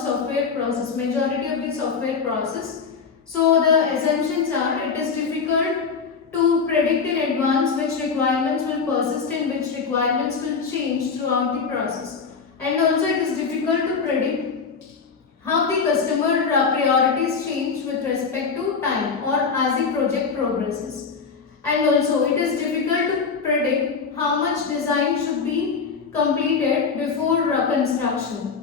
about software process, majority of the software process. So the assumptions are, it is difficult to predict in advance which requirements will persist and which requirements will change throughout the process. And also it is difficult to predict how the customer priorities change with respect to time or as the project progresses. And also it is difficult to predict how much design should be completed before construction.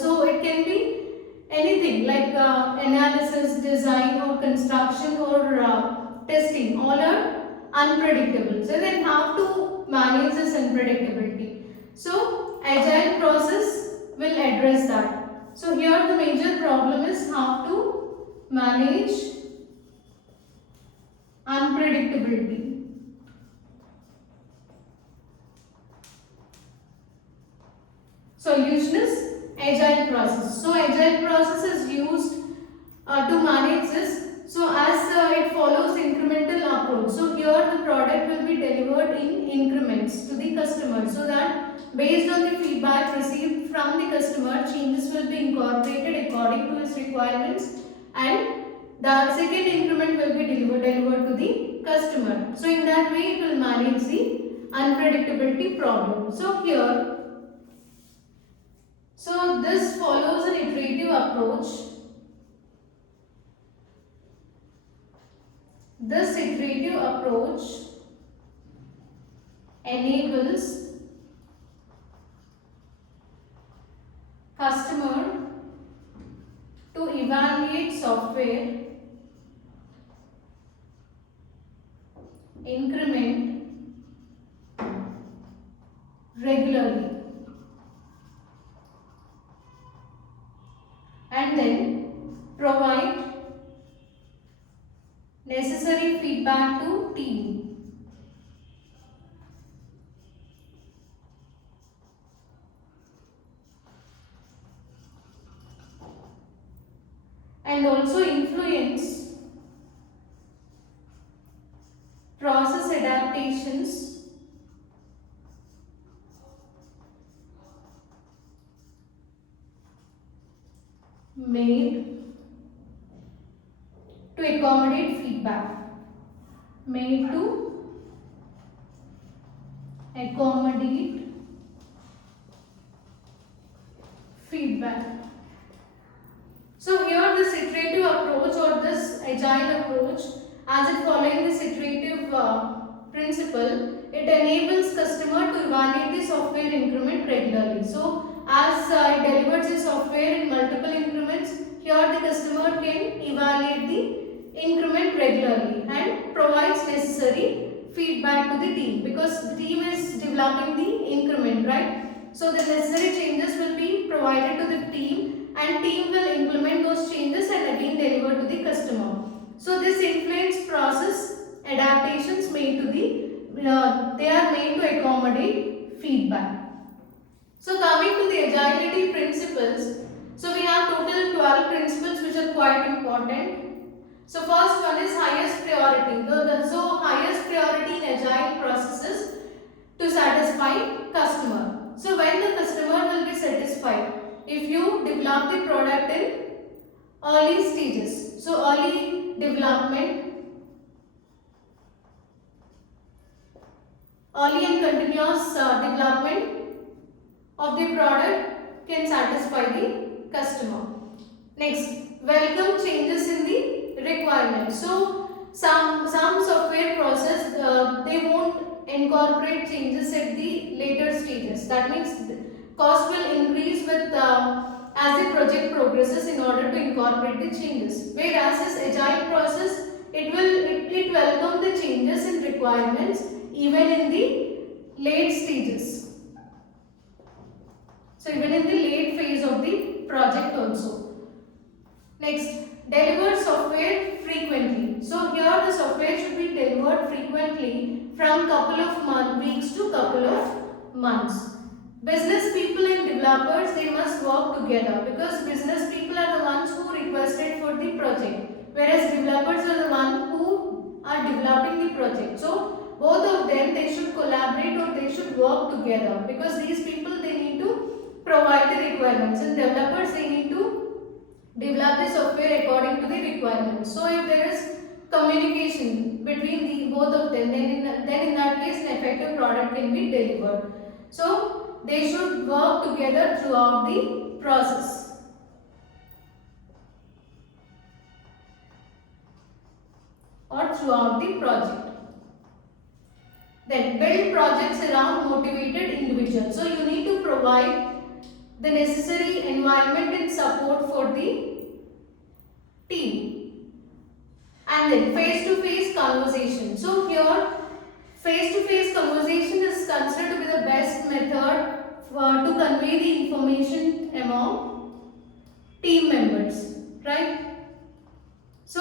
So it can be anything like analysis, design or construction or testing, all are unpredictable. So then have to manage this unpredictability. So agile process will address that. So here the major problem is how to manage unpredictability. Solution is agile process. So agile process is used to manage this. So as it follows incremental approach. So here the product will be delivered in increments to the customer, so that based on the feedback received from the customer, changes will be incorporated according to his requirements, and the second increment will be delivered to the customer. So in that way it will manage the unpredictability problem. So this follows an iterative approach. This iterative approach enables customer to evaluate software increment regularly and then provide necessary feedback to team. And also influence process adaptations made to accommodate feedback. Made to accommodate feedback. So here this iterative approach or this agile approach, as it following this iterative principle, it enables customer to evaluate the software increment regularly. So as it delivers the software in multiple increments, here the customer can evaluate the increment regularly and provides necessary feedback to the team, because the team is developing the increment, right? So the necessary changes will be provided to the team, and team will implement those changes and again deliver to the customer. So this influence process adaptations made to the they are made to accommodate feedback. So coming to the agility principles, so we have total 12 principles which are quite important. So first one is highest priority. So highest priority in agile processes to satisfy customer. So when the customer will be satisfied, if you develop the product in early stages, so early development, early and continuous development of the product can satisfy the customer. Next, welcome changes in the requirement. So some software process they won't incorporate changes at the later stages. That means cost will increase with as the project progresses in order to incorporate the changes. Whereas this agile process, it welcome the changes in requirements even in the late stages. So even in the late phase of the project also. Next, deliver software frequently. So here the software should be delivered frequently from couple of weeks to couple of months. Business people and developers, they must work together, because business people are the ones who requested for the project, whereas developers are the ones who are developing the project. So both of them, they should collaborate or they should work together, because these people, they need to provide the requirements, and developers, they need to develop the software according to the requirements. So if there is communication between the both of them, then in that case an effective product can be delivered. So they should work together throughout the process. Or throughout the project. Then build projects around motivated individuals. So you need to provide the necessary environment and support for the team. And then face-to-face conversation. So here face-to-face conversation is considered to be the best method to convey the information among team members, right? So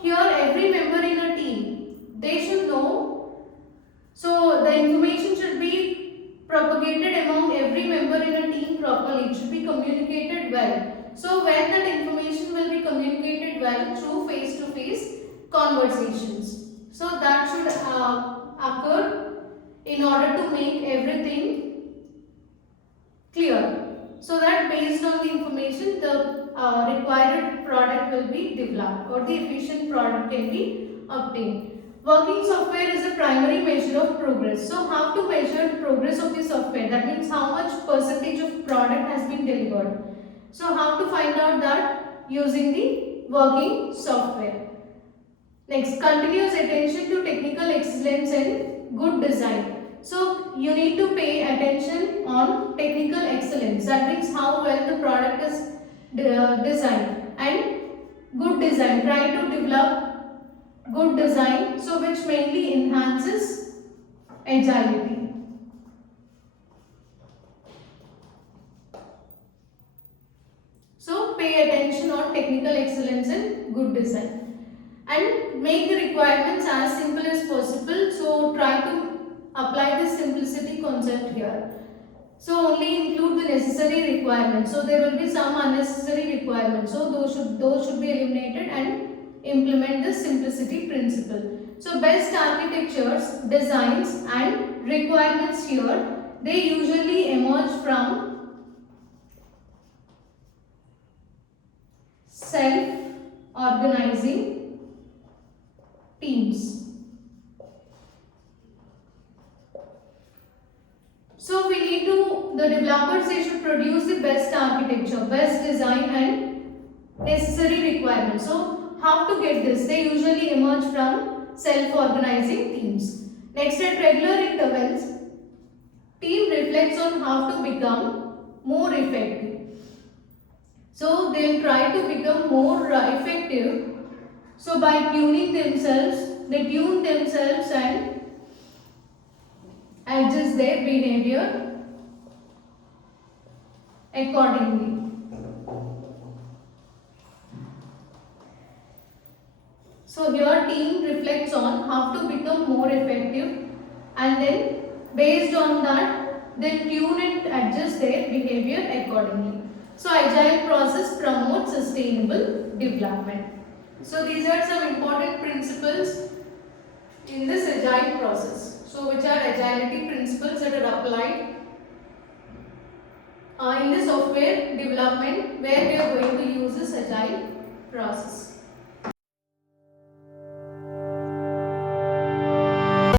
here every member in a team, they should know. So the information should be propagated among every member in a team properly. It should be communicated well. So when that information will be communicated well through face-to-face conversations. So that should occur in order to make everything clear. So that based on the information, the required product will be developed or the efficient product can be obtained. Working software is a primary measure of progress. So how to measure the progress of the software? That means how much percentage of product has been delivered. So how to find out that? Using the working software. Next, continuous attention to technical excellence and good design. So you need to pay attention on technical excellence. That means how well the product is designed, and good design. Try to develop good design, so which mainly enhances agility. So pay attention on technical excellence and good design, and make the requirements as simple as possible. So try to apply the simplicity concept here. So only include the necessary requirements. So there will be some unnecessary requirements. So those should be eliminated and implement the simplicity principle. So best architectures, designs and requirements here, they usually emerge from self-organizing teams. So we need to, the developers, they should produce the best architecture, best design and necessary requirements. So how to get this? They usually emerge from self-organizing teams. Next, at regular intervals, team reflects on how to become more effective. So they will try to become more effective. So by tuning themselves, they tune themselves and adjust their behavior accordingly. So your team reflects on how to become more effective, and then based on that, they tune and adjust their behavior accordingly. So agile process promotes sustainable development. So these are some important principles in this agile process. So which are agility principles that are applied in the software development where we are going to use this agile process.